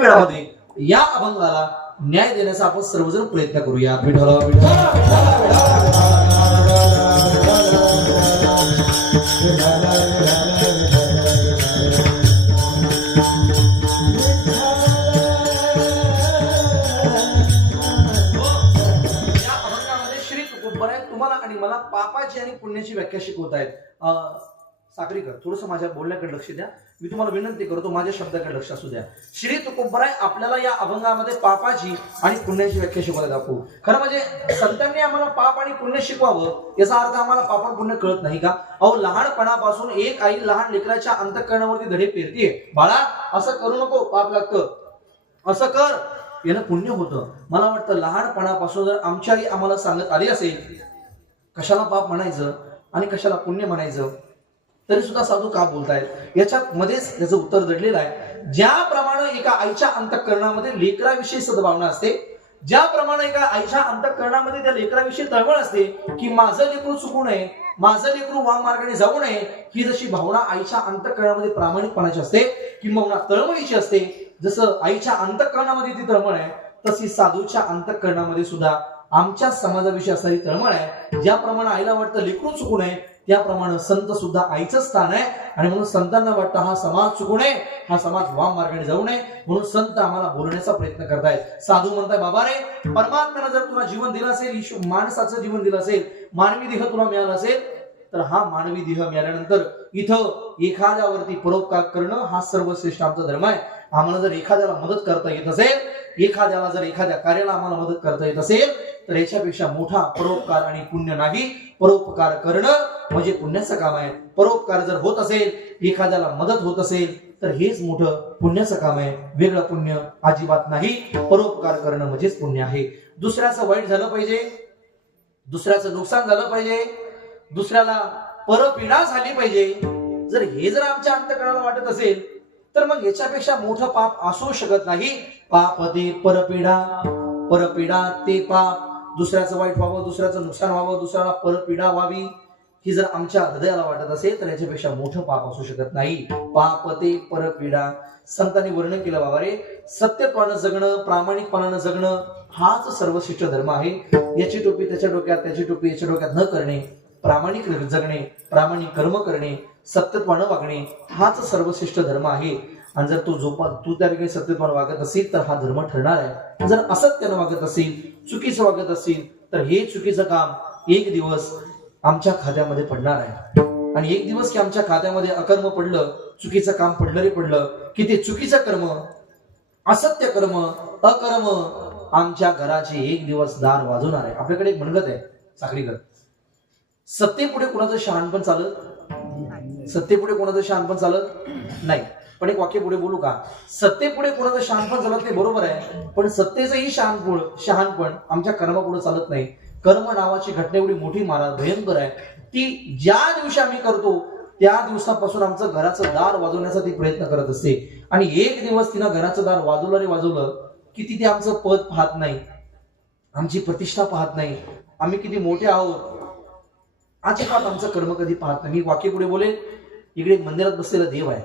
वेळामध्ये या अभंगाला न्याय देण्याचा आपण सर्वजण प्रयत्न करूया. विठ्ठला श्री तुकोबराय तुम्हाला आणि मला पापाची आणि पुण्याची व्याख्या शिकवत आहेत. साखरीकर थोडंसं माझ्या बोलण्याकडे लक्ष द्या. मी तुम्हाला विनंती करतो माझ्या शब्दाकडे लक्ष असू द्या. श्री तुकोबराय आपल्याला या अभंगामध्ये पापाची आणि पुण्याची व्याख्या शिकवायला दाखवू. खरं म्हणजे संतांनी आम्हाला पाप आणि पुण्य शिकवावं याचा अर्थ आम्हाला पाप आणि पुण्य कळत नाही का? अहो, लहानपणापासून एक आई लहान लेकराच्या अंतःकरणावरती धडे पेरतीये. बाळा असं करू नको, पाप लागतं, असं कर, यानं पुण्य होतं. मला वाटतं लहानपणापासून जर आमची आई आम्हाला सांगत आली असेल कशाला पाप म्हणायचं आणि कशाला पुण्य म्हणायचं, तरी सुद्धा साधू का बोलतायत, याच्यात मध्येच त्याचं उत्तर दडलेलं आहे. ज्याप्रमाणे एका आईच्या अंतःकरणामध्ये लेकराविषयी सद्भावना असते, ज्याप्रमाणे एका आईच्या अंतःकरणामध्ये त्या लेकराविषयी तळमळ असते की माझं लेकरू चुकू नये, माझं लेकरू वाम मार्गाने जाऊ नये, ही जशी भावना आईच्या अंतःकरणामध्ये प्रामाणिकपणाची असते किंवा तळमळीची असते, जसं आईच्या अंतःकरणामध्ये ती तळमळ आहे तशी साधूच्या अंतःकरणामध्ये सुद्धा आमच्या समाजाविषयी असणारी तळमळ आहे. ज्याप्रमाणे आईला वाटतं लेकरू चुकू नये, त्याप्रमाणे संत सुद्धा आईचं स्थान आहे. आणि म्हणून संतांना वाटतं हा समाज चुकू नये, हा समाज वाम मार्गाने जाऊ नये, म्हणून संत आम्हाला बोलण्याचा प्रयत्न करतायत. साधू म्हणताय बाबा रे, परमात्म्यानं जर तुला जीवन दिलं असेल, माणसाचं जीवन दिलं असेल, मानवी देह तुला मिळाला असेल, तर हा मानवी देह मिळाल्यानंतर इथं एखाद्यावरती परोपकार करणं हा सर्वश्रेष्ठ आमचा धर्म आहे. आम्हाला जर एखाद्याला मदत करता येत असेल, एखाद्याला जर एखाद्या कार्याला आम्हाला मदत करता येत असेल, तर याच्यापेक्षा मोठा परोपकार आणि पुण्य नाही. परोपकार करणं म्हणजे पुण्याचं काम आहे. परोपकार जर होत असेल, एखाद्याला मदत होत असेल, तर हेच मोठं पुण्याचं काम आहे. वेगळं पुण्य अजिबात नाही. परोपकार करणं म्हणजेच पुण्य आहे. दुसऱ्याचं वाईट झालं पाहिजे, दुसऱ्याचं नुकसान झालं पाहिजे, दुसऱ्याला परपीडा झाली पाहिजे, जर हे जर आमच्या अंतःकरणाला वाटत असेल, तर मग याच्यापेक्षा मोठं पाप असू शकत नाही. पाप ते परपीडा, परपीडा ते पाप. दुसऱ्याचं वाईट व्हावं, दुसऱ्याचं नुकसान व्हावं, दुसऱ्याला परपीडा व्हावी, ही जर आमच्या हृदयाला वाटत असेल तर याच्यापेक्षा मोठं पाप असू शकत नाही. पाप ते परपीडा. संतांनी वर्णन केलं बाबा रे, सत्यत्वानं जगणं, प्रामाणिकपणानं जगणं हाच सर्वश्रेष्ठ धर्म आहे. याची टोपी त्याच्या डोक्यात, त्याची टोपी याच्या डोक्यात न करणे, प्रामाणिक जगणे, प्रामाणिक कर्म करणे, सत्यत्वानं वागणे हाच सर्वश्रेष्ठ धर्म आहे. आणि जर तू त्या ठिकाणी सत्यत्वानं वागत असेल तर हा धर्म ठरणार आहे. जर असत्यानं वागत असेल, चुकीचं वागत असेल, तर हे चुकीचं काम एक दिवस आमच्या खात्यामध्ये पडणार आहे. आणि एक दिवस की आमच्या खात्यामध्ये अकर्म पडलं, चुकीचं काम पडलं रे पडलं, की ते चुकीचं कर्म, असत्य कर्म, अकर्म आमच्या घराचे एक दिवस दार वाजवणार आहे. आपल्याकडे एक म्हणगत आहे साखरीकर, सत्तेपुढे कोणाचं शहाणपण चालत, सत्तेपुढे कोणाचं शहाणपण चालत नाही. पण एक वाक्य पुढे बोलू का, सत्तेपुढे कोणाचं शहाणपण चालत नाही बरोबर आहे, पण सत्तेचंही शहाणपण आमच्या कर्मापुढे चालत नाही. कर्म नावाची घटना एवढी मोठी महाराज भयंकर आहे, ती ज्या दिवशी आम्ही करतो त्या दिवसापासून आमचं घराचं दार वाजवण्याचा ती प्रयत्न करत असते. आणि एक दिवस तिनं घराचं दार वाजवलं की तिथे आमचं पद पाहत नाही, आमची प्रतिष्ठा पाहत नाही, आम्ही किती मोठे आहोत, अजिबात आमचं कर्म कधी पाहत नाही. मी वाक्य पुढे बोले, इकडे मंदिरात बसलेला देव आहे,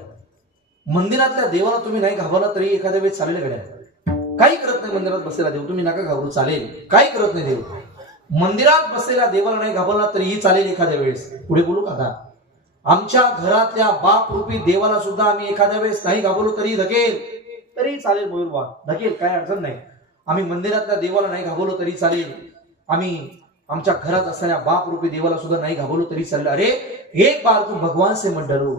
मंदिरातल्या देवाला तुम्ही नाही घाबरला तरी एखाद्या वेळेस चालेल गड्या, काही करत नाही मंदिरात बसलेला देव, तुम्ही नका घाबरू, चालेल, काही करत नाही देव. मंदिरात बसलेल्या देवाला नाही घाबरला तरीही चालेल एखाद्या वेळेस. पुढे बोलू का आता, आमच्या घरातल्या बाप रूपी देवाला सुद्धा आम्ही एखाद्या वेळेस नाही घाबरलो तरी धकेल, तरी चालेल मयूरबा, धकेल, काय अडचण नाही. आम्ही मंदिरातल्या देवाला नाही घाबरलो तरी चालेल, आम्ही आमच्या घरात असणाऱ्या बाप रूपी देवाला सुद्धा नाही घाबरलो तरी चालेल. अरे एक बार तुम भगवान से मत डरो,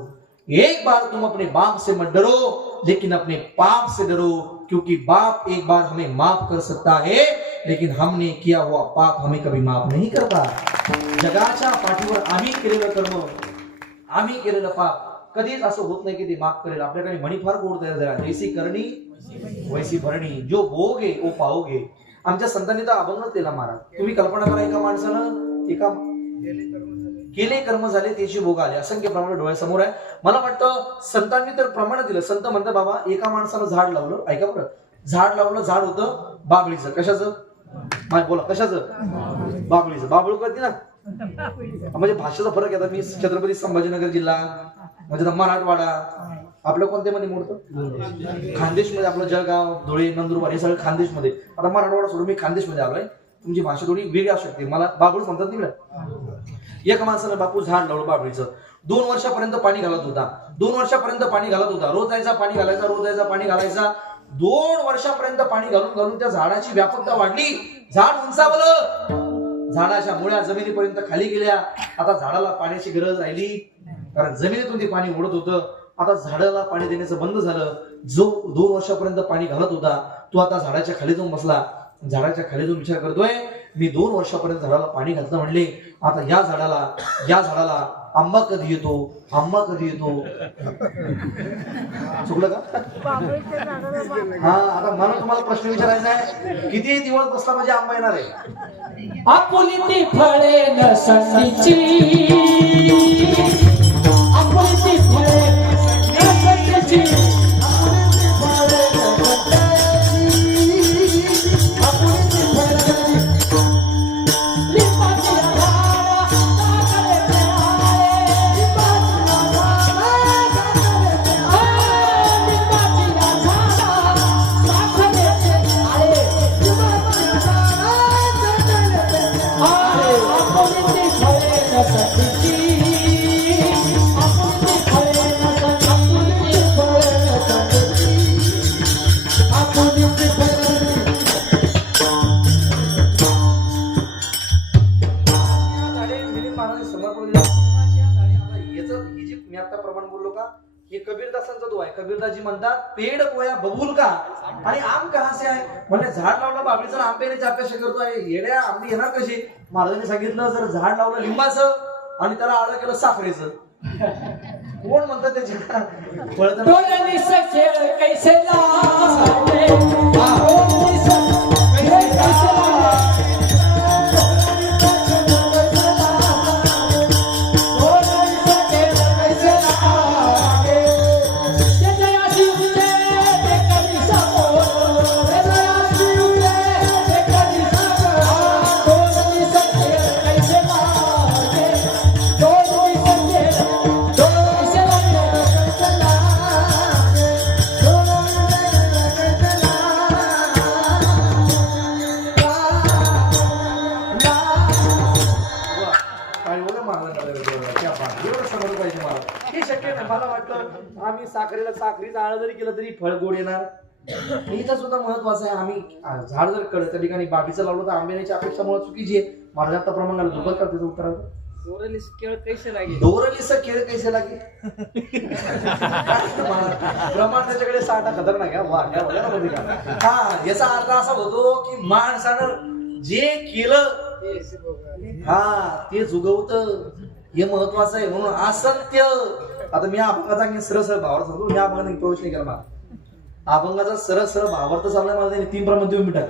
एक बार तुम अपने बाप से मत डरो, लेकिन अपने पाप से डरो, क्योंकि बाप एक बार हमें माफ कर सकता है, लेकिन हमने किया हुआ पाप हमें कभी माफ नहीं करता. जगाच्या पाठीवर आम्ही केलेलं कर्म, आम्ही केलेलं पाप कधीच असं होत नाही की ते माफ करेल. आपल्याकडे म्हणी फार गोड तयार झाला, जैसी करणी वैसी भरणी, जो भोगे ओ पाओगे. आमच्या संतांनी तर अभंगच दिला महाराज. तुम्ही कल्पना करा, एका माणसानं एका केले कर्म झाले त्याची भोग आले, असंख्य प्रमाणे डोळ्यासमोर आहे. मला वाटतं संतांनी तर प्रमाण दिलं. संत म्हणतात बाबा, एका माणसानं झाड लावलं, ऐका बरं, झाड लावलं, झाड होतं बाबळीचं. कशाचं बोला, कशाचं? बाबळीचं. बाबळू कळते ना, म्हणजे भाषेचा फरक येतात. मी छत्रपती संभाजीनगर जिल्हा म्हणजे मराठवाडा आपलं कोणत्यामध्ये मोडतं? खानदेशमध्ये. आपलं जळगाव, धुळे, नंदुरबार हे सगळं खानदेशमध्ये. आता मराठवाडा सोडून मी खानदेशमध्ये आलोय. तुमची भाषा थोडी वेगळी असू शकते. मला बाबूच म्हणतात तिकडे. एका माणसानं बापू झाड लावलं बाबळीचं. 2 वर्षापर्यंत पाणी घालत होता. 2 वर्षापर्यंत पाणी घालत होता. रोज जायचा पाणी घालायचा, रोज जायचा पाणी घालायचा. 2 वर्षापर्यंत पाणी घालून घालून त्या झाडाची व्यापकता वाढली. झाड उंचावलं. झाडाच्या मुळ्या जमिनीपर्यंत खाली गेल्या. आता झाडाला पाण्याची गरज राहिली, कारण जमिनीतून ते पाणी ओढत होतं. आता झाडाला पाणी देण्याचं बंद झालं. जो 2 वर्षापर्यंत पाणी घालत होता तो आता झाडाच्या खाली जाऊन बसला. झाडाच्या खाली जाऊन विचार करतोय, मी 2 वर्षापर्यंत झाडाला पाणी घातलं म्हणले, आता या झाडाला आंबा कधी येतो, आंबा कधी येतो. चुकलं का? हा, आता मला तुम्हाला प्रश्न विचारायचा आहे, किती दिवस बसला म्हणजे आंबा येणार आहे? आपुली ती फळे नसंतीची, आपुली ती फळे नसंतीची, हे कबीरदासांचा दुआ आहे. कबीरदासजी म्हणतात, पेड कोया बबूल का आणि आम कहा से आहे. म्हणजे झाड लावलं बाबळीचं, आंब्याची अपेक्षा करतोय. येड्या आंबे येणार कशी? महाराजांनी सांगितलं, जर झाड लावलं लिंबाचं आणि त्याला आळं केलं साखरेचं, कोण म्हणतात त्याच्या फळ? मला वाटतं आम्ही साखरीचं आळं जरी केलं तरी फळ गोड येणार. इथं सुद्धा महत्वाचं आहे, आम्ही झाड जर कळलं त्या ठिकाणी बाबीचं लावलं तर आंब्याची अपेक्षा मुळे चुकीची आहे. महाराजांचा प्रमाणाला दुबल का त्याचं उत्तर आहे? दोरलीस केळ कैसे लागे, दोरलीस केळ कैसे लागे. प्रमाण त्याच्याकडे 60 खतरनाक आहे. वाट्या वगैरे मध्ये का? हा, याचा अर्थ असा होतो की माणसानं जे केलं ते जुगवत, हे महत्वाचं आहे. म्हणून असत्य. आता मी अभंगाचा सरळ भावावर सांगतो. मी अभंगाचा प्रवेश नाही केला. मला अभंगाचा सरळ भावावर तर चाललाय. मला त्यांनी 3 प्रमाण देऊन मिळतात.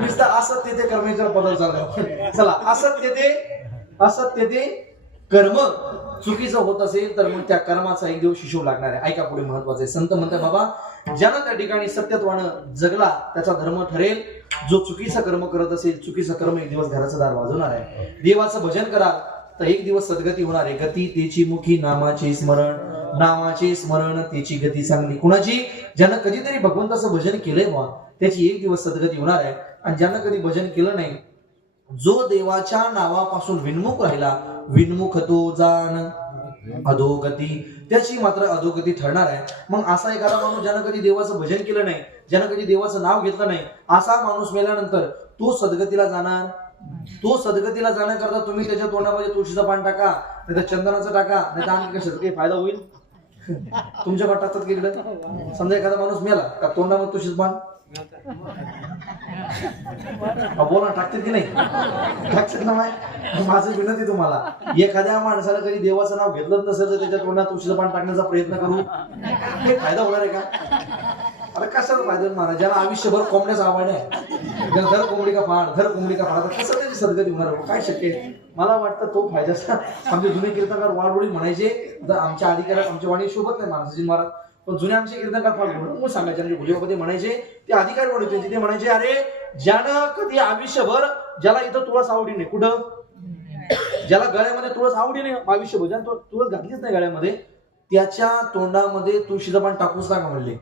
नुसतं असत्य ते कर्मेच्या पदावर चाललं. चला, असत्य ते कर्म चुकीचं होत असेल तर मग त्या कर्माचा एक दिवस शिशोब लागणार आहे. ऐका, पुढे महत्वाचं आहे. संत म्हणतात, बाबा, ज्यानं त्या ठिकाणी सत्यत्वानं जगला त्याचा धर्म ठरेल. जो चुकीचं कर्म करत असेल, चुकीचं कर्म एक दिवस घराचं दार वाजवणार आहे. देवाचं भजन करा तर एक दिवस सद्गती होणार आहे. गती त्याची मुखी नामाचे स्मरण, नामाचे स्मरण त्याची गती चांगली. कुणाची? ज्यानं कधीतरी भगवंताचं भजन केलंय बा, त्याची एक दिवस सद्गती होणार आहे. आणि ज्यानं कधी भजन केलं नाही, जो देवाच्या नावापासून विन्मुख राहिला, विन्मुख तो जाण अधोगती, त्याची मात्र अधोगती ठरणार आहे. मग असा एखादा माणूस ज्यानं कधी देवाचं भजन केलं नाही, ज्यानं कधी देवाचं नाव घेतलं नाही, असा माणूस मेल्यानंतर तो सद्गतीला जाणार. तो सद्गतीला जाण्याकरता तुम्ही त्याच्या तोंडामध्ये तुळशीचं पान टाका, नाही तर चंदनाचं टाका, नाही तर आणखी कशाचा काही फायदा होईल? तुमच्या टाकतात की इकडं? समजा एखादा माणूस मेला का तोंडामध्ये तुळशीचं पान बोला, टाकतात की नाही? टाकतात ना. माझं विनंती तुम्हाला, एखाद्या माणसाला कधी देवाचं नाव घेतलं नसेल तर त्याच्या तोंडात तुळशीचं पान टाकण्याचा प्रयत्न करू, काही फायदा होणार आहे का? अरे कशाला फायदा महाराज? ज्याला आयुष्यभर कोंबड्याचा आवड आहे, धर कोंबडी का फाड, धर कोंबडी का फाड, कसं त्याची सद्गती होणार? काय शक्य आहे? मला वाटतं तो फायदा. आमचे जुने कीर्तनकार वाडवडी म्हणायचे, जर आमच्या अधिकारात आमच्या वाणी शोभत नाही महाराज महाराज, पण जुने आमचे कीर्तनकार फार म्हणून सांगायचे. म्हणजे भुजोपती म्हणायचे, ते अधिकारी वाढवते, ते म्हणायचे, अरे ज्यानं कधी आयुष्यभर, ज्याला इथं तुळस आवडी नाही, कुठं, ज्याला गळ्यामध्ये तुळस आवडी नाही आयुष्यभर, ज्यानं तुळस घातलीच नाही गळ्यामध्ये, त्याच्या तोंडामध्ये तुळशीचं पान टाकूच नका म्हणले.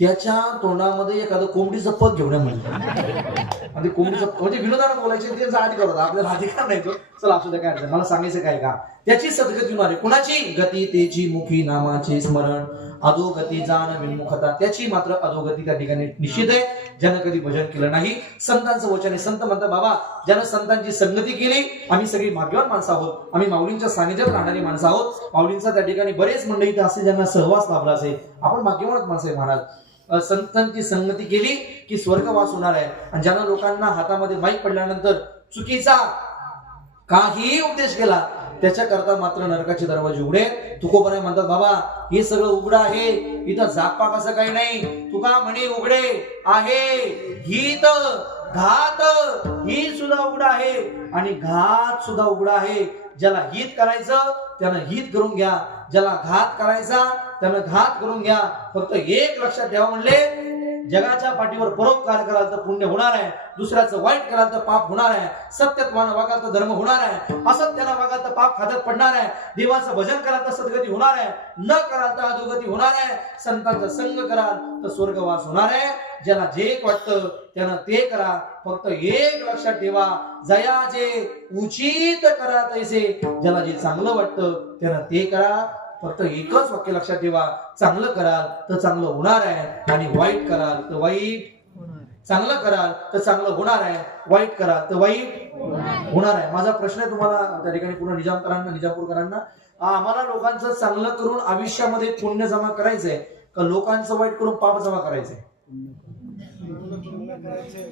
त्याच्या तोंडामध्ये एखादं कोंबडीचं पद घेऊन या म्हणले. आणि कोंबडीचं म्हणजे विनोदानं बोलायचे ते आधी करत आपल्याला अधिकार नाही तो. चला असू द्या, काय अडचण. मला सांगायचं काय का, त्याची सद्गती होणार आहे. कुणाची गती? तेची मुखी नामाचे स्मरण, अधोगती जाण विन्मुखता. त्याची मात्र अधोगती त्या ठिकाणी निश्चित आहे, ज्यानं कधी भजन केलं नाही. संतांचं वचन आहे. संत म्हणतात बाबा, ज्यानं संतांची संगती केली, आम्ही सगळी भाग्यवान माणसं आहोत, आम्ही माऊलींच्या सानिध्यात राहणारी माणसं आहोत. माऊलींचा त्या ठिकाणी बरेच मंडळी इथे असे ज्यांना सहवास लाभला असेल. आपण भाग्यवानच माणसं आहे महाराज. संतांची संगती केली की स्वर्गवास होणार आहे. आणि ज्यानं लोकांना हातामध्ये माईक पडल्यानंतर चुकीचा काहीही उपदेश केला, त्याच्याकरता मात्र नरकाचे दरवाजे उघडे. तुकोबराय म्हणतात बाबा, हे सगळं उघडं आहे, इथं जागपाक असं काही नाही. तुका म्हणे उघडे आहे, हित घात ही सुद्धा उघडा आहे आणि घात सुद्धा उघडा आहे. ज्याला हित करायचं त्यानं हित करून घ्या, ज्याला घात करायचा त्यानं घात करून घ्या. फक्त एक लक्षात ठेवा म्हणले, जगाच्या पाठीवर परोपकार कराल तर पुण्य होणार आहे, दुसऱ्याचं वाईट कराल तर पाप होणार आहे, सत्यत्वानं वागाल तर धर्म होणार आहे, असत्यानं वागाल तर पाप खात्यात पडणार आहे, देवाचं भजन कराल तर सद्गती होणार आहे, न कराल तर अधोगती होणार आहे, संतांचा संग कराल तर स्वर्गवास होणार आहे. ज्याला जे वाटतं त्यानं ते करा. फक्त एक लक्षात ठेवा, जयाचे उचित करा तैसे. ज्याला जे चांगलं वाटतं त्यानं ते करा. फक्त एकच वाक्य लक्षात ठेवा, चांगलं कराल तर चांगलं होणार आहे आणि वाईट कराल तर वाईट. चांगलं कराल तर चांगलं होणार आहे, वाईट कराल तर वाईट होणार आहे. माझा प्रश्न आहे तुम्हाला त्या ठिकाणी पूर्ण निजामपूरकरांना, आम्हाला लोकांचं चांगलं करून आयुष्यामध्ये पुण्य जमा करायचंय का लोकांचं वाईट करून पाप जमा करायचंय?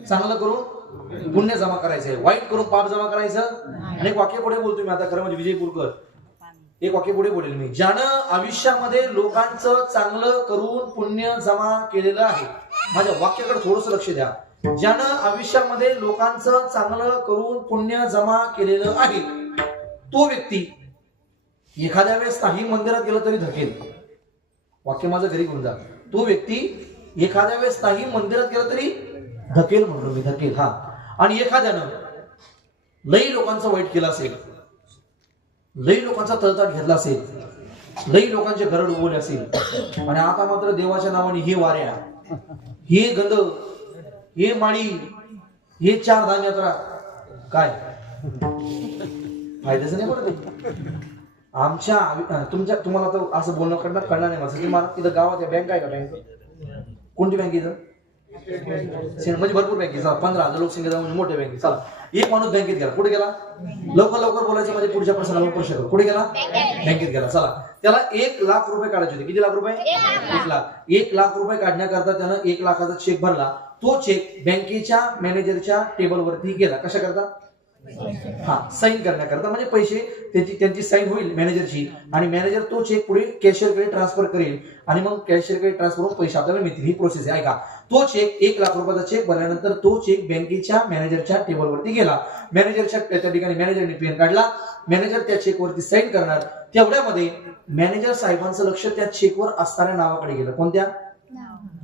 चांगलं करून पुण्य जमा करायचंय, वाईट करून पाप जमा करायचं. आणि एक वाक्य पुढे बोलतो मी आता, खरं म्हणजे विजयपूरकर, एक वाक्य पुढे बोलेल मी. ज्यानं आयुष्यामध्ये लोकांचं चांगलं करून पुण्य जमा केलेलं आहे, माझ्या वाक्याकडे थोडस लक्ष द्या. ज्यानं आयुष्यामध्ये लोकांचं चांगलं करून पुण्य जमा केलेलं आहे, तो व्यक्ती एखाद्या वेळेस काही मंदिरात गेलं तरी धकेल. वाक्य माझं घरी घेऊन जा. तो व्यक्ती एखाद्या वेळेस काही मंदिरात गेलं तरी धकेल म्हणलो मी, धकेल. हा. आणि एखाद्यानं लई लोकांचं वाईट केलं असेल, लई लोकांचा तळतळ घेतला असेल, लई लोकांचे घरड उगवले असेल, आणि आता मात्र देवाच्या नावाने हे वाऱ्या, हे गंध, हे माळी, हे 4 धाम यात्रा, काय फायद्याचं नाही पडत. आमच्या तुम्हाला तर असं बोलणं कळणार नाही माझं. मला तिथं गावात बँक आहे का? बँक कोणती बँक इथं? म्हणजे भरपूर बँकेत 15,000 लोकसंख्या म्हणजे मोठ्या बँकेत. चला, एक माणूस बँकेत गेला. कुठे गेला? लवकर बोलायचं म्हणजे पुढच्या प्रश्नाला प्रश्न करू. कुठे गेला? बँकेत गेला. चला, त्याला 1 लाख रुपये काढायचे होते. किती लाख रुपये? 1 लाख. 1 लाख रुपये काढण्याकरता त्यानं 1 लाखाचा चेक भरला. तो चेक बँकेच्या मॅनेजरच्या टेबलवरती गेला. कशा करता? साईन करण्याकरता. म्हणजे पैसे त्यांची साईन होईल मॅनेजरची, आणि मॅनेजर तो चेक पुढे कॅशियरकडे ट्रान्सफर करेल, आणि मग कॅशियरकडे ट्रान्सफर होऊन पैसे आपल्याला मिळतील. ही प्रोसेस आहे. ऐका, तो चेक 1 लाख रुपयाचा चेक भरल्यानंतर तो चेक बँकेच्या मॅनेजरच्या टेबलवरती गेला. मॅनेजरच्या त्या ठिकाणी मॅनेजरने पेन काढला. मॅनेजर त्या चेकवरती साईन करणार. तेवढ्यामध्ये मॅनेजर साहेबांचं लक्ष त्या चेकवर असणाऱ्या नावाकडे गेलं. कोणत्या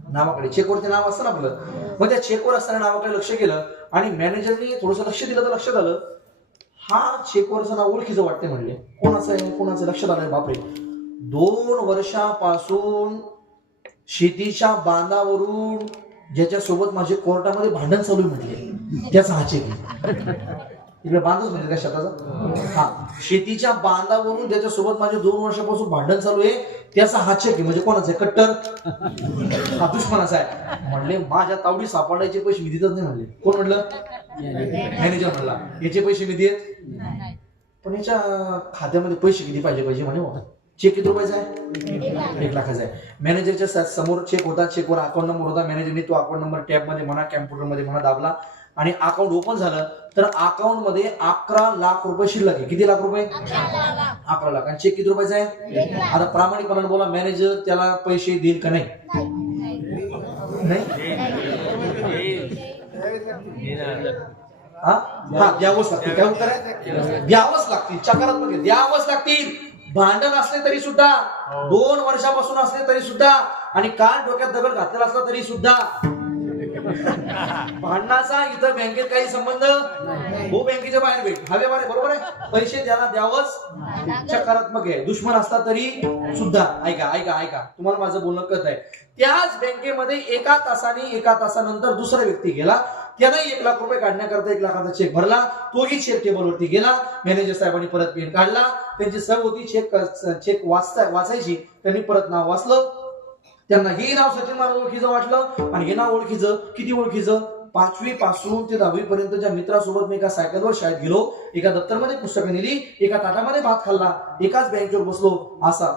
नावाकडे? चेकवरती नाव असतं ना आपलं. मग त्या चेकवर असणाऱ्या नावाकडे लक्ष गेलं, आणि मॅनेजरनी थोडंसं लक्ष दिलं तर लक्षात आलं, हा चेकवरचं नाव ओळखीचं वाटते म्हणले. कोणाचं आहे? कोणाचं? लक्षात आलं, बापरे, 2 वर्षापासून शेतीच्या बांधावरून ज्याच्यासोबत माझे कोर्टामध्ये भांडण चालू म्हटले, त्याचा हा चेक. इकडे बांधच म्हणजे काय शेताचा? शेतीच्या बांधावरून ज्याच्यासोबत माझे 2 वर्षापासून भांडण चालू आहे, त्याचा हा चेक आहे. म्हणजे कोणाचा आहे? कट्टर, हा दुश्मनाचा आहे. म्हणले, माझ्या तावडी सापडायचे पैसे मी देतच नाही म्हणले. कोण म्हणलं? मॅनेजर म्हणला, याचे पैसे मी देत, पण याच्या खात्यामध्ये पैसे किती पाहिजे म्हणे. चेक किती रुपयाचा आहे? 1 लाखाचा आहे. मॅनेजरच्या समोर चेक होता. चेकवर अकाउंट नंबर होता. मॅनेजरने तो अकाउंट नंबर टॅब मध्ये म्हणा, कॅम्प्युटर मध्ये म्हणा दाबला, आणि अकाउंट ओपन झालं. तर अकाउंट मध्ये 11 लाख रुपये शिल्लक आहे. किती लाख रुपये? 11 लाख. आणि चेक किती रुपयाचा आहे? आता प्रामाणिकपणाने बोला, मॅनेजर त्याला पैसे देईल का नाही? द्यावंच लागतील. काय उत्तर आहे? द्यावंच लागतील. सकारात्मक आहे, द्यावंच लागतील. भांडण असले तरी सुद्धा, 2 वर्षापासून असले तरी सुद्धा, आणि काल डोक्यात दगड घातलेला असला तरी सुद्धा भांडणाचा इथं बँकेत काही संबंध हो, बँकेच्या बाहेर भेट हवे बारे, बरोबर आहे. पैसे त्याला द्यावंच सकारात्मक आहे. दुश्मन असता तरी सुद्धा ऐका ऐका ऐका, तुम्हाला माझं बोलणं कळत आहे. त्याच बँकेमध्ये एका तासानंतर दुसरा व्यक्ती गेला, त्याने 1 लाख रुपये काढण्याकरता 1 लाखाचा चेक भरला. तोही चेक टेबलवरती गेला. मॅनेजर साहेबांनी परत पेन काढला. त्यांची सह होती चेक वाचायची. त्यांनी परत नाव वाचलं. त्यांना हे नाव सचिन महाराज ओळखीचं वाटलं आणि हे नाव ओळखीचं. किती ओळखीचं? 5वी पासून ते 10वी पर्यंतच्या मित्रासोबत मी एका सायकलवर शाळेत गेलो, एका दप्तरमध्ये पुस्तकं नेली, एका ताटामध्ये भात खाल्ला, एकाच बँकेवर बसलो. असा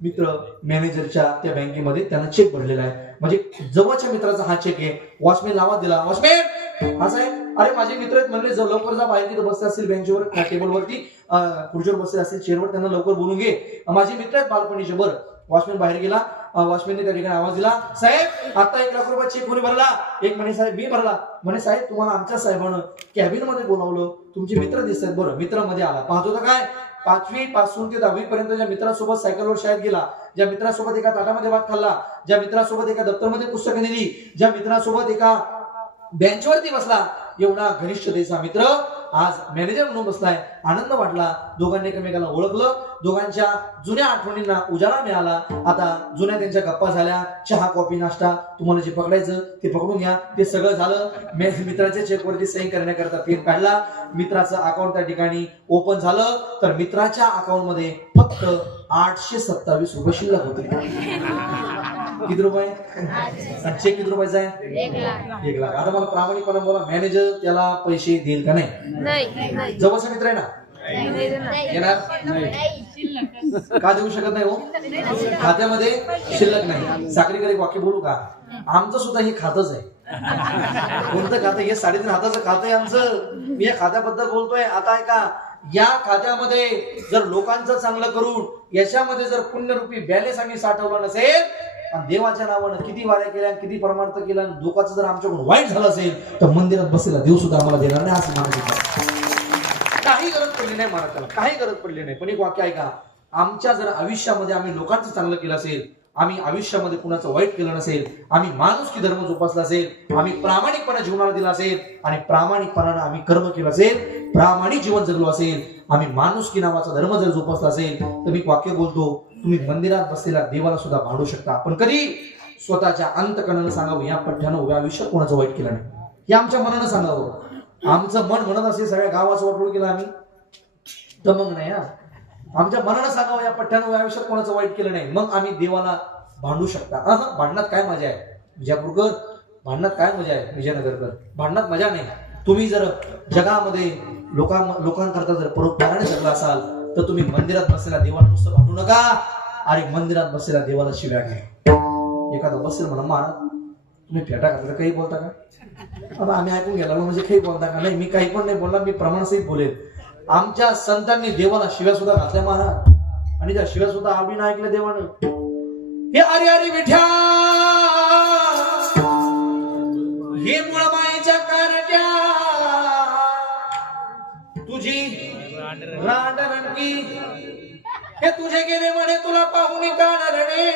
मित्र मॅनेजरच्या त्या बँकेमध्ये त्यानं चेक भरलेला आहे. म्हणजे जवळच्या मित्राचा हा चेक आहे. वॉचमॅन लावा दिला. वॉचमॅन हा साहेब, अरे माझे मित्र आहेत म्हणले, लवकर जा, बाहेर तिथे बसले असतील बेंचवर, टेबलवरती खुर्चीवर बसले असतील, चेअरवर, त्यांना लवकर बोलून घे, माझे मित्र आहेत बालपणीचे. बरं, वॉचमॅन बाहेर गेला. वॉचमॅनने त्या ठिकाणी आवाज दिला, साहेब आता 1 लाख रुपये चेक कोणी भरला? एक म्हणे साहेब मी भरला. म्हणे साहेब तुम्हाला आमच्या साहेबानं कॅबिन मध्ये बोलावलं, तुमचे मित्र दिसत आहेत. बरं, मित्र मध्ये आला. पाहतो तर काय, 5वी पासून ते 10वी पर्यंत ज्या मित्रासोबत सायकलवर शाळेत गेला, ज्या मित्रासोबत एका ताटामध्ये भात खाल्ला, ज्या मित्रासोबत एका दप्तरमध्ये पुस्तकं नेली, ज्या मित्रासोबत एका बेंचवरती बसला, एवढा घनिष्ठतेचा मित्र आज मॅनेजर म्हणून बसलाय. आनंद वाटला. दोघांनी एकमेकाला ओळखलं. दोघांच्या जुन्या आठवणींना उजाळा मिळाला. आता जुन्या त्यांच्या गप्पा झाल्या. चहा कॉफी नाश्ता, तुम्हाला जे पकडायचं ते पकडून घ्या. ते सगळं झालं. मित्राच्या चेकवरती सही करण्याकरता पेन काढला. मित्राचं अकाउंट त्या ठिकाणी ओपन झालं तर मित्राच्या अकाउंट मध्ये फक्त 827 रुपये शिल्लक होते. किती रुपये? चेक किती रुपयाचा आहे? 1 लाख. आता मला प्रामाणिकपणे बोला, मॅनेजर त्याला पैसे देईल का नाही? जवळचा मित्र आहे ना, येणार का देऊ शकत नाही हो? खात्यामध्ये शिल्लक नाही. साखरेकर एक वाक्य बोलू का? आमचं सुद्धा हे खातच आहे. कोणतं खातं? हे 3.5 हाताचं खातं आहे आमचं. मी या खात्याबद्दल बोलतोय. आता ऐका, या खात्यामध्ये जर लोकांचं चांगलं करून याच्यामध्ये जर पुण्यरूपी बॅलेन्स आम्ही साठवला नसेल, आणि देवाच्या नावानं किती वाऱ्या केल्या, किती परमार्थ केला, लोकांचं जर आमच्याकडून वाईट झालं असेल तर मंदिरात बसलेला देव सुद्धा आम्हाला देणार नाही असं मानायचं. काही गरज पडली नाही महाराजाला, काही गरज पडली नाही. पण एक वाक्य ऐका, आमच्या जर आयुष्यामध्ये आम्ही लोकांचं चांगलं केलं असेल, आम्ही आयुष्यामध्ये कुणाचं वाईट केलं नसेल, आम्ही माणुसकी धर्म जोपासला असेल, आम्ही प्रामाणिकपणे जीवनाला दिला असेल आणि प्रामाणिकपणानं आम्ही कर्म केलं असेल, प्रामाणिक जीवन जगलो असेल, आम्ही माणुसकी नावाचा धर्म जर जोपासला असेल, तर मी वाक्य बोलतो, तुम्ही मंदिरात बसलेल्या देवाला सुद्धा भांडू शकता. पण कधी स्वतःच्या अंतकरणानं सांगावं, या पठ्ठ्यानं उभ्या आयुष्यात कोणाचं वाईट केलं नाही. हे आमच्या मनानं सांगावं. आमचं मन म्हणत असेल सगळ्या गावाचं वाटोळ केलं आम्ही, तर मग नाही. आमच्या मनानं सांगावं, या पठ्ठ्यानं उभ्या आयुष्यात कोणाचं वाईट केलं नाही, मग आम्ही देवाला भांडू शकता. भांडणात काय मजा आहे विजापूरकर? भांडणात काय मजा आहे विजयनगरकर? भांडणात मजा नाही. तुम्ही जर जगामध्ये लोकांकरता जर परोपकाराने जगला असाल तर तुम्ही मंदिरात बसलेल्या देवाला नुसतं भांडू नका. अरे मंदिरात बसलेल्या देवाला शिव्या घ्या. एखादा बसेल म्हणा, महाराज तुम्ही फेटा घातला, काही बोलता का? आता आम्ही ऐकून गेला म्हणजे काही बोलता का? नाही, मी काही पण नाही बोलणार, मी प्रमाणसहित बोलेल. आमच्या संतांनी देवाला शिव्या सुद्धा घातल्या महाराज, आणि त्या शिव्या सुद्धा आवडीनं ऐकल्या देवानं. हे अरे अरे विठ्या, हे मुळ मायेच्या कारट्या, तुझी रांडरणकी, हे तुझे गेले म्हणे तुला पाहुणे काढणे.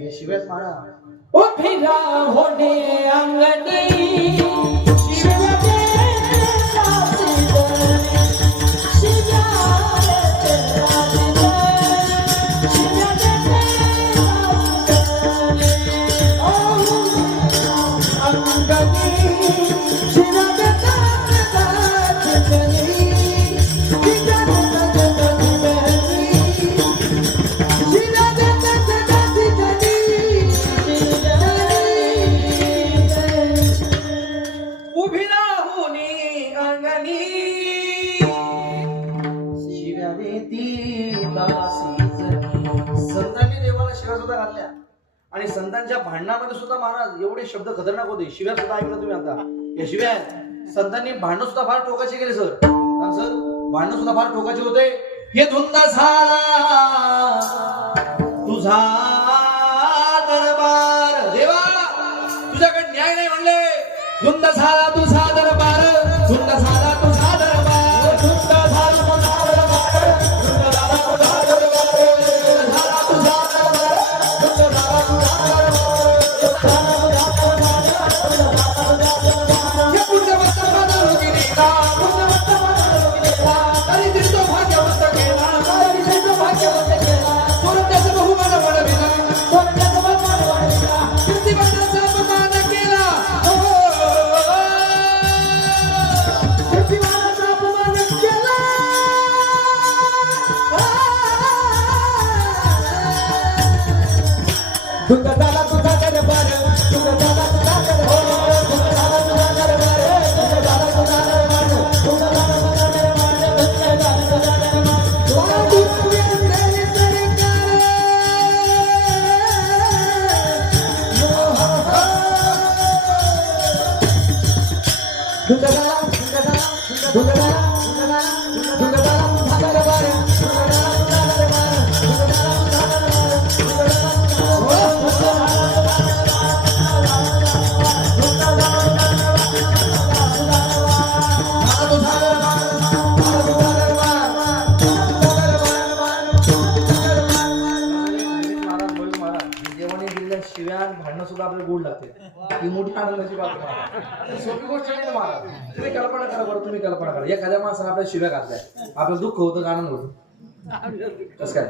हे शिव्याच महाराज. ओ फिरा होणे अंगणी, आणि संतांच्या भांडणामध्ये सुद्धा महाराज एवढे शब्द खतरनाक होते. शिव्या सुद्धा ऐकलं तुम्ही आता. या शिव्या संतांनी भांडण सुद्धा फार टोकाचे केले सर. सर भांडण सुद्धा फार टोकाचे होते. हे धुंद झाला तुझा दरबार, देवा तुझ्याकडे न्याय नाही म्हणले. धुंद झाला तुझा दरबार, धुंद झाला तुझा दरबार, धुंद झाला तुझा दरबार, धुंद झाला तुझा दरबार, धुंद झाला तुझा दरबार, धुंद झाला तुझा दरबार. जेवण दिलेल्या शिव्या भांडणं सुद्धा आपल्याला गोड लागते ही मोठी आनंदाची बाब आहे. सोपी गोष्ट नाही ना महाराज. तुम्ही कल्पना करा बरं, तुम्ही कल्पना करा एखाद्या माणसाला आपल्या शिव्या घातल्या आपल्याला दुःख होतं का आनंद होतो? कसं काय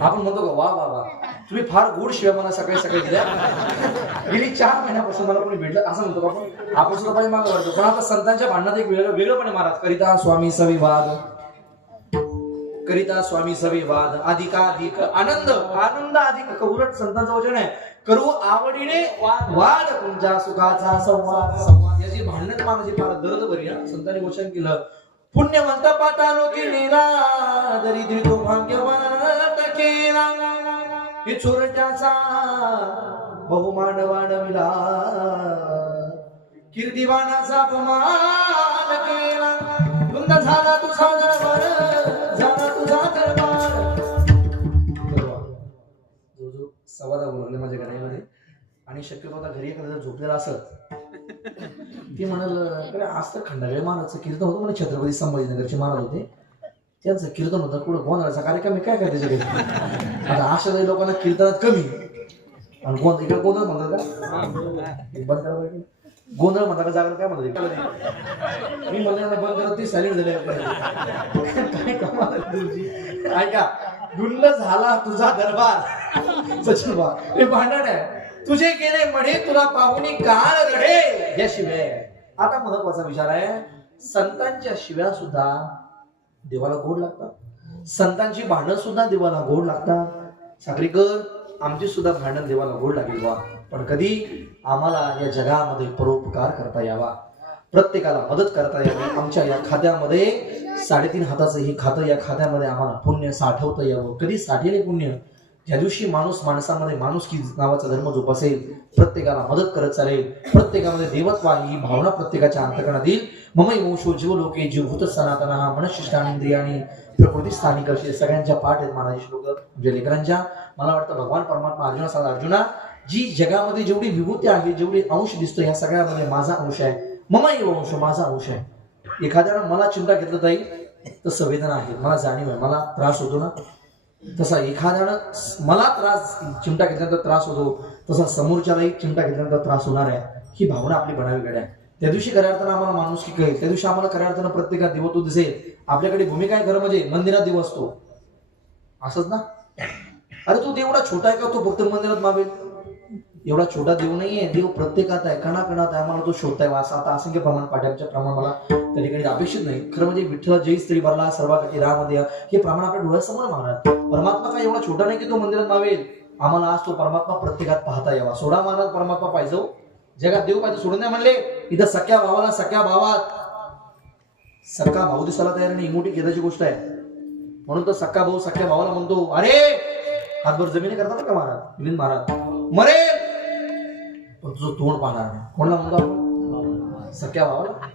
आपण म्हणतो का वा वा वा तुम्ही फार गोड शिव्या मला सकाळी सकाळी दिल्या गेली 4 महिन्यापासून मला कोणी भेटलं असं म्हणतो का आपण सुद्धा पाहिजे मागं वाटतो. पण आता संतांच्या भांडणात एक वेगळंपणे महाराज करिता स्वामी सविवाद करिता स्वामी सविवाद अधिकाधिक आनंद आनंद अधिक उलट संतांचं वचन आहे करू आवडीने वाद तुमच्या सुखाचा संवाद संवाद याची भांडण मानाची फार दर्द बरी संतांनी वचन केलं पुण्यवंत पातालो की नेला दरिद्री तो भाग्यवान केला हे चोरट्याचा बहुमान वाढविला कीर्तिवानाचा अपमान केला धुंद झाला तुझा दरबार झाला तुझा दरबार जो सवादा बोलवले माझ्या घरामध्ये आणि शक्यतो आता घरी एखादा झोपलेला असत ती म्हणाल आज तर खंडागळे महाराजचं कीर्तन होतं म्हणे छत्रपती संभाजीनगरचे महाराज होते त्यांचं कीर्तन होतं कुठं गोंधळाचा कार्यक्रम काय काय त्याच्या घरी आता अशा काही लोकांना कीर्तनात कमी आणि इकडे गोंधळ म्हणतात का बंद करा पाहिजे गोंधळ म्हणतात का जागर काय म्हणतात मी म्हणलं बंद करत ती सायलेंट झाली काय कमाल तुमची ऐका धुंद झाला तुझा दरबार सचिन बा हे भांडण आहे तुझे गेले म्हणे तुला पाहुणी काळ रडे या शिव्या आता महत्वाचा विचार आहे संतांच्या शिव्या सुद्धा देवाला गोड लागतात संतांची भांडण सुद्धा देवाला गोड लागतात सागरीकर आमची सुद्धा भांडण देवाला गोड लागेल बा पण कधी आम्हाला या जगामध्ये परोपकार करता यावा प्रत्येकाला मदत करता यावी आमच्या या खात्यामध्ये 3.5 हाताचं हे खातं या खात्यामध्ये आम्हाला पुण्य साठवता यावं कधी साठेले पुण्य ज्या दिवशी माणूस माणसामध्ये माणुसकी नावाचा धर्म जोपासेल प्रत्येकाला मदत करत चालेल प्रत्येकामध्ये देवत्व ही भावना प्रत्येकाच्या अंतकरणात येईल ममई वंशो जीवलोके जीवभूत सनातन हा मनशिष्टानिंद्रियानी प्रकृती स्थानिक असे सगळ्यांच्या पाठ आहेत महाराज श्लोक म्हणजे लेकरांच्या मला वाटतं भगवान परमात्मा अर्जुना सांगा अर्जुना जी जगामध्ये जेवढी विभूती आहे जेवढी अंश दिसतो ह्या सगळ्यामध्ये माझा अंश आहे ममई वंश माझा अंश आहे एखाद्यानं मला चिंता घेतलं जाईल तर संवेदना आहे मला जाणीव आहे मला त्रास होतो ना तसा एखाद्यानं मला त्रास चिमटा घेतल्यानंतर त्रास होतो तसा समोरच्यालाही चिमटा घेतल्यानंतर त्रास होणार आहे ही भावना आपली बनावी गड्या त्या दिवशी खऱ्या अर्थानं आम्हाला माणुसकी कळेल त्या दिवशी आम्हाला खऱ्या अर्थानं प्रत्येकात देवत्व दिसेल आपल्याकडे भूमिका आहे खरं म्हणजे मंदिरात देव असतो असंच ना अरे तो देव एवढा छोटा आहे का तो फक्त मंदिरात मावेल एवढा छोटा देव नाहीये देव प्रत्येकात आहे कणाकणात आहे आम्हाला तो शोधताय असं आता असंख्य प्रमाण पाठ्याच्या प्रमाण मला त्या ठिकाणी अपेक्षित नाही खरं म्हणजे विठ्ठल जय स्त्री भरला सर्वासाठी रामध्ये हे प्रमाण आपल्या डोळ्यासमोर महाराज परमात्मा काय एवढा छोटा नाही की तो मंदिरात मावेल आम्हाला आज तो परमात्मा प्रत्येकात पाहता यावा सोडा महाराज परमात्मा पाहिजे जगात देव पाहिजे सोडून नाही म्हणले इथं सख्या भावाला सख्या भावात सख्खा भाऊ दिसायला तयार नाही मोठी खेदाची गोष्ट आहे म्हणून तर सख्खा भाऊ सख्या भावाला म्हणतो अरे हातभर जमिनी करतात का महाराज मिलिंद महाराज मरे पण तुझं तोंड पाहणार नाही कोणाला म्हणतो आपण सख्या भावाला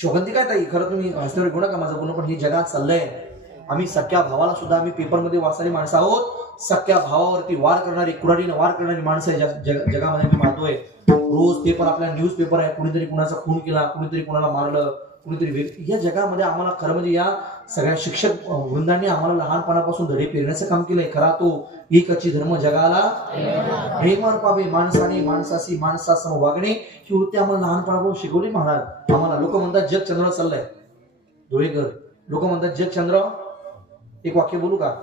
शोभंती काय ताई खरं तुम्ही हसण्यावर घेऊ नका माझं बोलणं पण हे जगात चाललंय आम्ही सख्या भावाला सुद्धा आम्ही पेपरमध्ये वाचणारी माणसं आहोत सख्या भावावरती वार करणारी कुऱ्हाडीने वार करणारी माणसं जगामध्ये मी पाहतोय रोज पेपर आपला न्यूज पेपर आहे कुणीतरी कुणाचा खून केला कुणीतरी कुणाला मारलं कुणीतरी या जगामध्ये आम्हाला खरं म्हणजे या सगळ्या शिक्षक वृंदांनी आम्हाला लहानपणापासून धडे पेरण्याचं काम केलंय खरा तो एकची धर्म जगाला प्रेमर पावे माणसाने माणसाशी माणसासमोर वागणे ही वृत्ती आम्हाला लहानपणापासून शिकवली महाराज आम्हाला लोक म्हणतात जग चंद्र चाललंय धुळेकर लोक म्हणतात जग चंद्र एक वाक्य बोलू का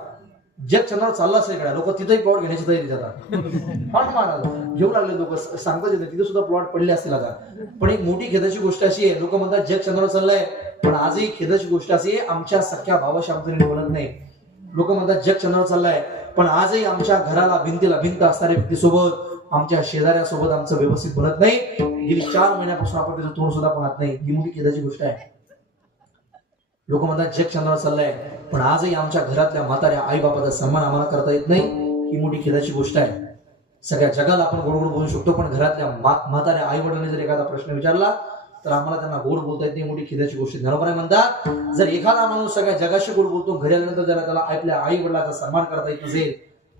जग चंद्रावर चालला असेल का लोक तिथेही प्लॉट घेण्याची तयारी जातात पण महाराज घेऊ लागले लोक सांगतात येते तिथे सुद्धा प्लॉट पडले असतील आता पण एक मोठी खेदाची गोष्ट अशी आहे लोक म्हणतात जग चंद्रावर चाललंय पण आजही खेदाची गोष्ट अशी आहे आमच्या सख्या भावाशी आमचं बोलत नाही लोक म्हणतात जग चंद्रावर चाललंय पण आजही आमच्या घराला भिंतीला भिंत असणाऱ्या व्यक्तीसोबत आमच्या शेजाऱ्यासोबत आमचं व्यवस्थित बनत नाही. गेली 4 महिन्यापासून आपण त्याचं तोंड सुद्धा पाहत नाही. ही मोठी खेदाची गोष्ट आहे. लोक म्हणतात जग चंद्रावर चाललंय, पण आजही आमच्या घरातल्या म्हाताऱ्या आई बापाचा सन्मान आम्हाला करता येत नाही. ही मोठी खेदाची गोष्ट आहे. सगळ्या जगाला आपण गोड गोड बोलू शकतो, पण घरातल्या म्हाताऱ्या आई वडिलांनी जर एखादा प्रश्न विचारला तर आम्हाला त्यांना गोड बोलता येत नाही. मोठी खेदाची गोष्ट. ज्ञानोबा म्हणतात, जर एखादा माणूस सगळ्या जगाशी गोड बोलतो, घरी आल्यानंतर जरा त्याला आपल्या आई वडिलांचा सन्मान करता येत नसेल,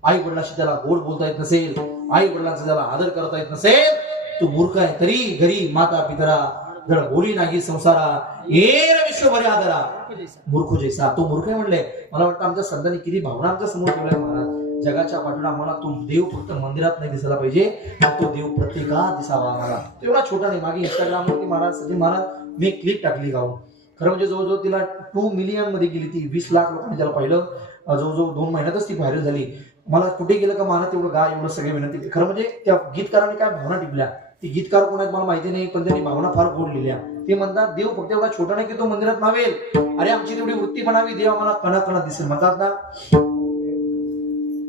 आई वडिलांशी त्याला गोड बोलता येत नसेल, आई वडिलांचा त्याला आदर करता येत नसेल, तो मूर्ख आहे. तरी घरी माता पितरा जर बोली नाही संसारा येर विश्वभरी आदरा मूर्ख जैसा. तो मूर्ख आहे म्हणले. मला वाटतं आमच्या संतांनी किती भावना आमच्या समोर ठेवल्या महाराज. जगाच्या पाठीला आम्हाला तो देव फक्त मंदिरात नाही दिसायला पाहिजे, तो देव प्रत्येकात दिसावा आम्हाला. तो एवढा छोटा नाही. मागे इंस्टाग्रामवरती महाराज सचिन महाराज मी एक क्लिप टाकली गाऊन. खरं म्हणजे जवळजवळ तिला 2 मिलियन मध्ये गेली ती. 20 लाख लोकांनी त्याला पाहिलं. जवळजवळ 2 महिन्यातच ती व्हायरल झाली. मला कुठे गेलं का महाराज तेवढं गा एवढं सगळे विनंती. खरं म्हणजे त्या गीतकारांनी काय भावना टिपल्या. ती गीतकार कोण आहेत मला माहिती नाही, पण त्यांनी भावना फार गोड लिहिल्या. ते म्हणतात देव फक्त एवढा छोटा नाही की तो मंदिरात नावेल. अरे आमची तेवढी वृत्ती बनावी, देव आम्हाला कणाकणात दिसेल. म्हणतात ना,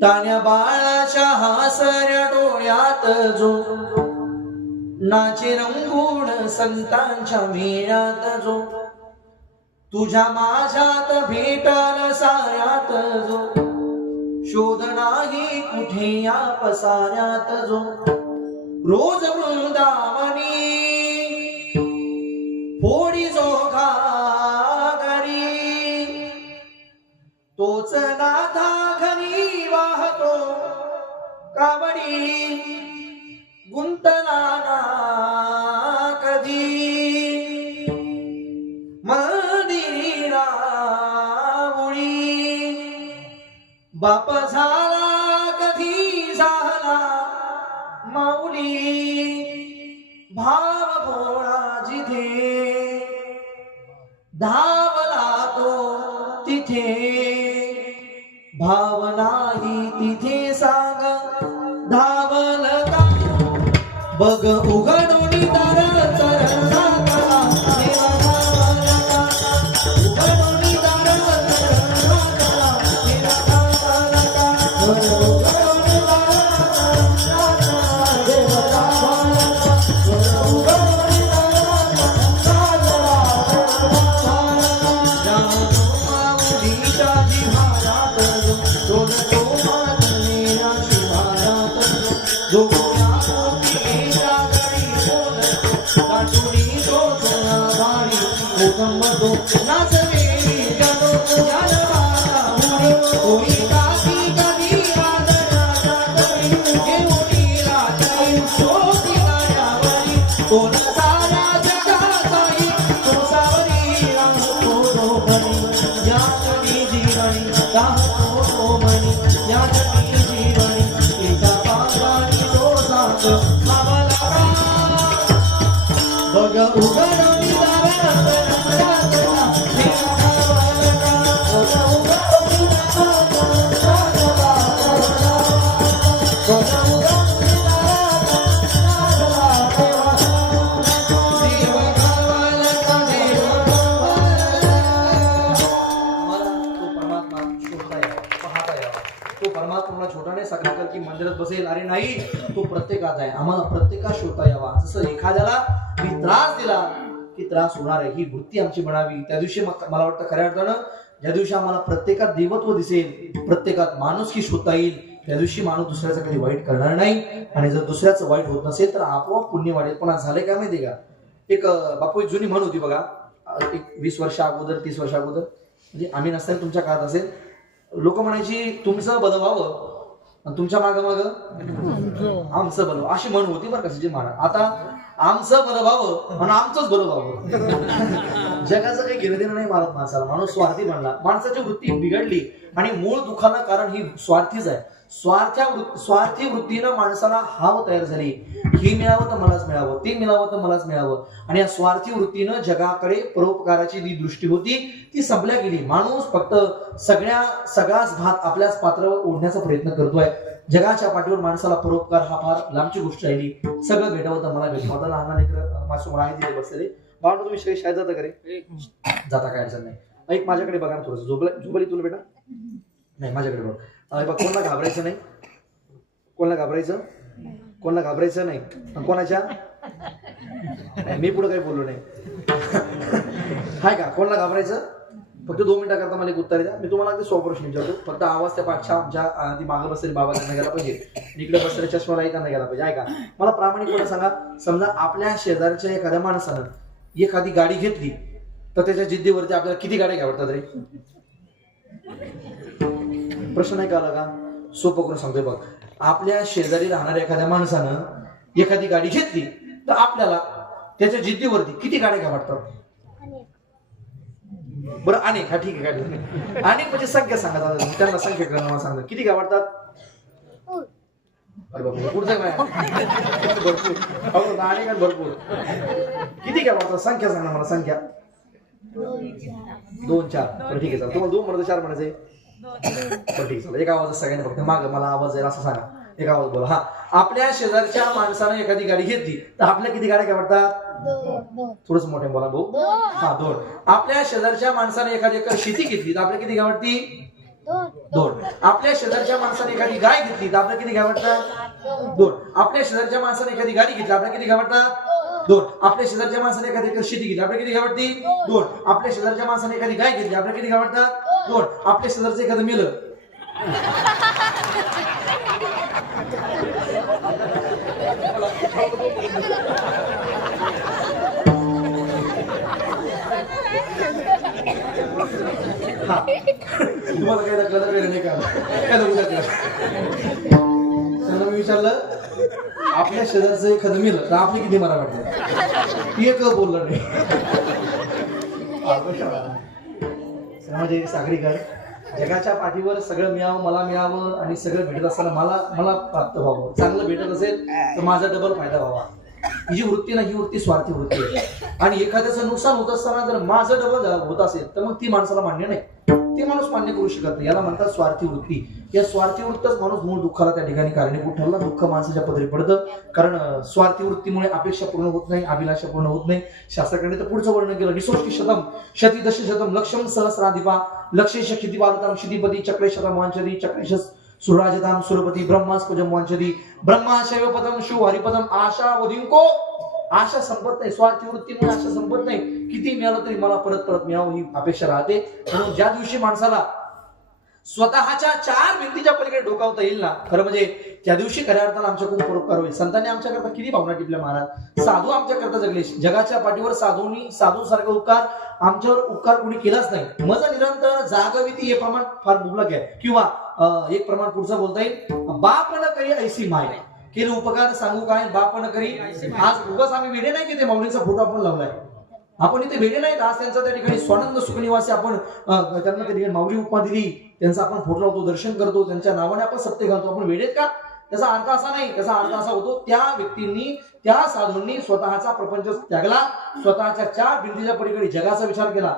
तान्या बाळाच्या हासऱ्या डोळ्यात जो नाचे रंगून संतांच्या मेळ्यात जो तुझ्या माझ्यात भेटल साऱ्यात जो शोध नाही कुठे या पसाऱ्यात जो रोज वृंदावनी फोडी जो घागरी तोच नाथा घरी वाहतो कावडी गुंतला ना कधी मंदिरी रावळी बाप झाला कधी झाला माऊली भाव भोळा जिथे धावला तो तिथे भाव नाही तिथे सांग धावल का बघ उघडून दार चरणा करा देवा धावला का उघडून दार चरणा करा देवा धावला का उघडून दार चरणा देवा धावला का उघडून दार माऊलीच्या जिव्हाळ्यात जो तो मातलेल्या शिवारात जो गोया मोतीच्या गळी बोलतो काटुनी तो भारी कोकंबतो नाचवे जनो जानवाला मुळे कोणी काठी कधी वादनाचा करी घेऊनी रात्री शोधिला यावरी कोण सारा जगाचाही तो सावरी राहतो रोमणी या कधी जीवनी राहतो रोमणी या कधी जीवनी एका पात्राने तो सांग मावला बघ उघडून परमात्मा छोटा नाही सांगितलं की मंदिरात बसेल. अरे नाही, तो प्रत्येकात आहे. आम्हाला प्रत्येकात शोधता यावा. जसं एखाद्याला मी त्रास दिला की त्रास होणार आहे ही वृत्ती आमची बनावी. त्या दिवशी मला वाटतं खऱ्या अर्थानं ज्या दिवशी आम्हाला प्रत्येकात देवत्व दिसेल, प्रत्येकात माणुसकी शोधता येईल, त्या दिवशी माणूस दुसऱ्याचं कधी वाईट करणार नाही. आणि जर दुसऱ्याचं वाईट होत नसेल तर आपोआप पुण्य वाढेल. पण आज झाले काय माहितीये का, एक बापू एक जुनी म्हण होती बघा, एक 20 वर्ष अगोदर 30 वर्ष अगोदर, म्हणजे आम्ही नसताना तुमच्या काळात असेल, लोक म्हणायची तुमचं भलं व्हावं आणि तुमच्या माग आमचं भलं, अशी म्हण होती बरं कशी महाराज. आता आमचं भलं व्हावं आणि आमचंच भलं व्हावं. जगाचं काही घेणं देणं नाही मारत माणसाला. माणूस स्वार्थी बनला, माणसाची वृत्ती बिघडली आणि मूळ दुःखाला कारण ही स्वार्थीच आहे. स्वार्थी वृत्तीनं माणसाला हाव तयार झाली. हे मिळावं तर मलाच मिळावं, ते मिळावं तर मलाच मिळावं. आणि या स्वार्थी वृत्तीनं जगाकडे परोपकाराची जी दृष्टी होती ती संपल्या गेली. माणूस फक्त सगळाच भात आपल्याच पात्रावर ओढण्याचा प्रयत्न करतोय. जगाच्या पाठीवर माणसाला परोपकार हा फार लांबची गोष्ट राहिली. सगळं भेटावं तर मला भेटवं. आता लहान लेकरं माझ्यासमोर आहे तिथे बसलेले. बाळा तुम्ही शाळेत जाता का रे? जाता, काय अडचण नाही. ऐक माझ्याकडे बघा ना थोडंसं. झोपली तुला बेटा? नाही माझ्याकडे बघ. कोणाला घाबरायचं नाही, कोणाला घाबरायचं कोणाला घाबरायचं नाही. कोणाच्या मी पुढे काही बोललो नाही. हाय का कोणाला घाबरायचं? फक्त 2 मिनिटं करता मला एक उत्तर द्या. मी तुम्हाला अगदी 100 प्रश्न विचारतो. फक्त आवाज त्या पाठच्या आमच्या ती मागं बसलेली बाबा त्यांना गेला पाहिजे, इकडे बसलेल्या चष्मालाही त्यांना गेला पाहिजे. ऐका मला प्रामाणिकपणे सांगा, समजा आपल्या शेजारच्या एखाद्या माणसानं एखादी गाडी घेतली तर त्याच्या जिद्दीवरती आपल्याला किती गाड्या घ्यावतात रे? प्रश्न नाही कळला का? सोपं करून सांगतोय बघ. आपल्या शेजारी राहणाऱ्या एखाद्या माणसानं एखादी गाडी घेतली तर आपल्याला त्याच्या जिद्दीवरती किती गाड्या घ्या वाटतात? बरं अनेक. हा ठीक आहे, गाडी अनेक म्हणजे संख्या सांगा दादा, त्यांना संख्या करणं सांगा किती घ्या वाटतात? पुढचं काय भरपूर अनेक भरपूर किती घ्या वाटतात? संख्या सांगा मला, संख्या. 2 4. बरं ठीक आहे चालेल. तुम्हाला 2 म्हणायचं 4 म्हणायचे? बरं ठीक आहे. एक आवाज सगळ्यांनी फक्त मागं मला आवाज येईल असं सांगा. एक आवाज बोला. हा आपल्या शेजारच्या माणसानं एखादी गाडी घेतली तर आपल्या किती गाड्या घ्या वाटतात? थोडस मोठे बोला भाऊ. हा 2. आपल्या शेजारच्या माणसाने एखादी शेती घेतली तर आपल्या किती घ्या वाटती? 2. आपल्या शेजारच्या माणसाने एखादी गाय घेतली तर आपल्या किती घ्या वाटतात? 2. आपल्या शेजारच्या माणसाने एखादी गाडी घेतली आपल्या किती घ्या वाटतात? 2. आपल्या शेजारच्या माणसाने एखादी शेती घेतली आपल्या किती घ्या वाटती? 2. आपल्या शेजारच्या माणसाने एखादी गाय घेतली आपल्या किती घ्या वाटतात? 2. आपल्या शेजारचं एखादं मेलं तुम्हाला काय दाखलं तर नाही का? काय दाखवू दाखलं? त्यांना मी विचारलं आपल्या शेजारचं एखादं मिळलं तर आपली किती मला वाटतं? ती एक बोललं नाही. म्हणजे सागरीकर जगाच्या पाठीवर सगळं मिळावं, मला मिळावं आणि सगळं भेटत असताना मला प्राप्त व्हावं. चांगलं भेटत असेल तर माझा डबल फायदा व्हावा. ही जी वृत्ती ना, ही वृत्ती स्वार्थी वृत्ती आहे. आणि एखाद्याचं नुकसान होत असताना जर माझं डबल होत असेल तर मग ती माणसाला मान्य नाही, ते माणूस मान्य करू शकत नाही. याला म्हणतात स्वार्थी वृत्ती. या स्वार्थी वृत्तच माणूस मूळ दुःखाला त्या ठिकाणी कारणीभूत ठरला. दुःख माणसाच्या पदरी पडतं, कारण स्वार्थी वृत्तीमुळे अपेक्षा पूर्ण होत नाही, अभिलाषा पूर्ण होत नाही. शास्त्राकडे तर पुढचं वर्णन केलं. निसोष्टी शतम शती दशशतम लक्ष्यम सहस्राधिपा लक्षेश क्षिती बालताम क्षितिपती चक्रे शतम वांचती चक्रेश सुराजताम सुरपती ब्रह्मास्पजम वांचती ब्रह्मा शैवपदम शिव हरिपदम आशा वधिंको. आशा संपत नाही, स्वार्थी वृत्तीमुळे आशा संपत नाही. किती मिळालं तरी मला परत परत मिळावं ही अपेक्षा राहते. म्हणून ज्या दिवशी माणसाला स्वतःच्या 4 भिंतीच्या पलीकडे डोकावता येईल ना, खरं म्हणजे त्या दिवशी खऱ्या अर्थानं आमच्याकडून परोपकार होईल. संतांनी आमच्याकरता किती भावना टिपल्या महाराज. साधू आमच्याकरता जगले. जगाच्या पाठीवर साधूसारखा उपकार आमच्यावर उपकार कोणी केलाच नाही. मज निरंतर जागविती हे प्रमाण फार मुबलक आहे. किंवा एक प्रमाण पुढचं बोलता येईल, बाप न करी ऐसी माय. केले उपकार सांगू काय, बाप न करी. आज उगाच आम्ही वेडे नाही की ते माऊलीचा फोटो आपण लावलाय. आपण इथे वेडे नाहीत. आज त्यांचा त्या ठिकाणी स्वानंद सुखनिवासी आपण त्यांना त्या ठिकाणी माऊली उपमा दिली, त्यांचा आपण फोटो लावतो, दर्शन करतो, त्यांच्या नावाने आपण सत्य घालतो. आपण वेडेत का? त्याचा अर्थ असा नाही. त्याचा अर्थ असा होतो, त्या व्यक्तींनी, त्या साधूंनी स्वतःचा प्रपंच त्यागला, स्वतःच्या 4 भिंतीच्या पलीकडे जगाचा विचार केला.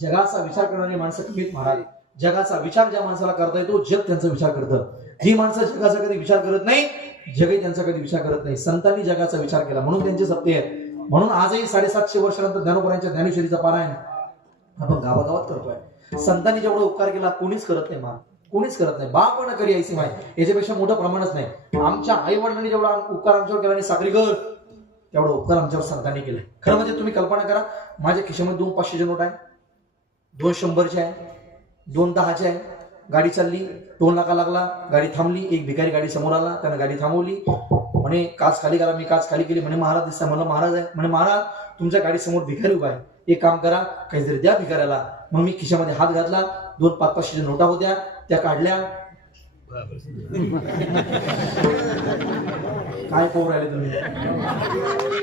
जगाचा विचार करणारी माणसं कमीत महाराज. जगाचा विचार ज्या माणसाला करता येतो जग त्यांचा विचार करतं. जी माणसं जगाचा कधी विचार करत नाही, जगही त्यांचा कधी विचार करत नाही. संतांनी जगाचा विचार केला म्हणून त्यांचे सत्य आहेत. म्हणून आजही 750 वर्षानंतर ज्ञानोबरांच्या ज्ञानेश्वरीचा पारायण आपण गावागावात करतोय. संतांनी जेवढा उपकार केला कोणीच करत नाही. कोणीच करत नाही. बाप न करी ऐसी माय, याच्यापेक्षा मोठं प्रमाणच नाही. आमच्या आई वडिलांनी जेवढा उपकार आमच्यावर केला आणि सागरीकर तेवढा उपकार आमच्यावर संतांनी केला. खरं म्हणजे तुम्ही कल्पना करा, माझ्या खिशामध्ये 2 500चे नोट आहे, 2 100चे आहे, 2 10चे आहे. गाडी चालली, टोल नाका लागला, गाडी थांबली, एक भिकारी गाडी समोर आला, त्यानं गाडी थांबवली. म्हणे काच खाली करा. मी काच खाली केली. म्हणे महाराज दिसता. मला महाराज आहे. म्हणे महाराज तुमच्या गाडी समोर भिकारी उभा आहे, एक काम करा काहीतरी द्या भिकाऱ्याला. मग मी खिशामध्ये हात घातला, 2 5 500च्या नोटा होत्या, त्या काढल्या. काय पोर राहिले तुम्ही?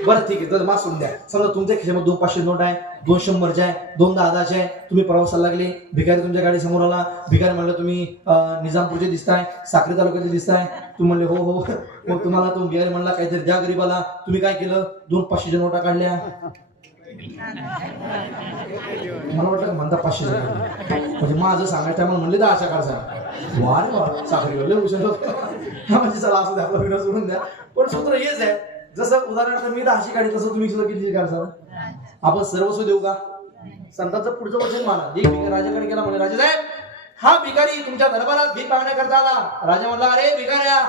बरं ठीक आहे, तर मासून द्या. समजा तुमच्या खिशामध्ये 2 500 नोट आहे, 2 100चे आहे, 2 10चे आहे. तुम्ही प्रवासाला लागले, भिकारी तुमच्या गाडी समोर आला. भिकारी म्हणलं तुम्ही निजामपूरचे दिसताय, साक्री तालुक्याचे दिसताय. तुम्ही म्हणले हो हो. मग तुम्हाला तो भिकारी म्हणला काहीतरी द्या गरीबाला. तुम्ही काय केलं? 2 500च्या नोटा काढल्या. मला वाटतं म्हणता 500 म्हणजे माझं सांगायचं मला म्हणले 10च्या काढसा. वारे वा, साखरी लय हुशार होतो. म्हणजे चला असं द्या, आपला विनोद सोडून द्या. पण सूत्र हेच आहे, जसं उदाहरणार्थ मी 10ची काढी तसं तुम्ही सुद्धा किती काढसाल? आपण सर्वस्व देऊ का? संतांचं पुढचं वचन माना. एक भिकारी राजाकडे गेला, म्हणे राजा साहेब हा भिकारी तुमच्या दरबारात भीक मागण्याकरता आला. राजा म्हणला अरे भिकाऱ्या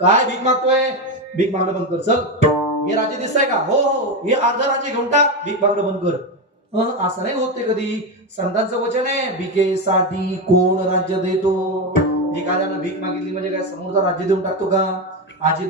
काय भीक मागतोय? भीक मागणं बंद कर. चल, हे राज्य दिसतंय का? हो हो, हे अर्ध राज्य घेऊन टाक. भीक मागणं बंद कर. असं नाही होते कधी. संतांचं वचन आहे, भिकेसाठी कोण राज्य देतो? एखाद्यानं भीक मागितली म्हणजे काय समोरचा राज्य देऊन टाकतो का? अजिबात